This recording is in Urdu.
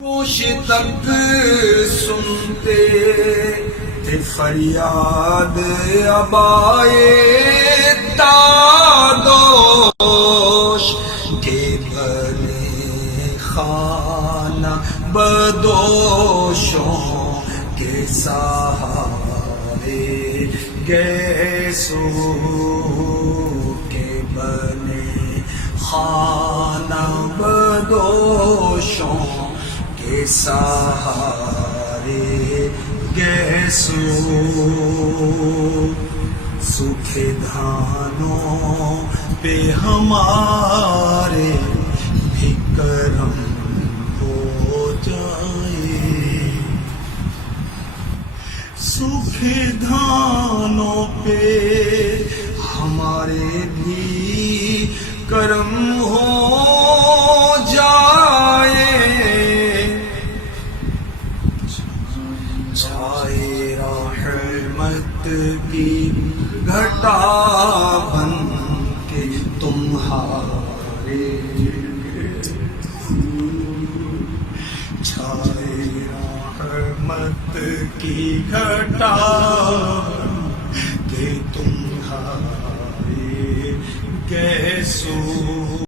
گوش تک سنتے تھے فریاد ابائے تادوش کے بنے خانہ بدوشوں کے سہارے گیسو کے بنے خانہ بدوشوں کے سہارے گیسو سوکھے دھانوں پہ ہمارے بھی کرم ہو جائے، سوکھے دھانوں پہ ہمارے بھی کرم ہو جائے، چھائے رحمت کی گھٹا بن کے تمہارے، چھائے رحمت کی گھٹا بن کے تمہارے گیسو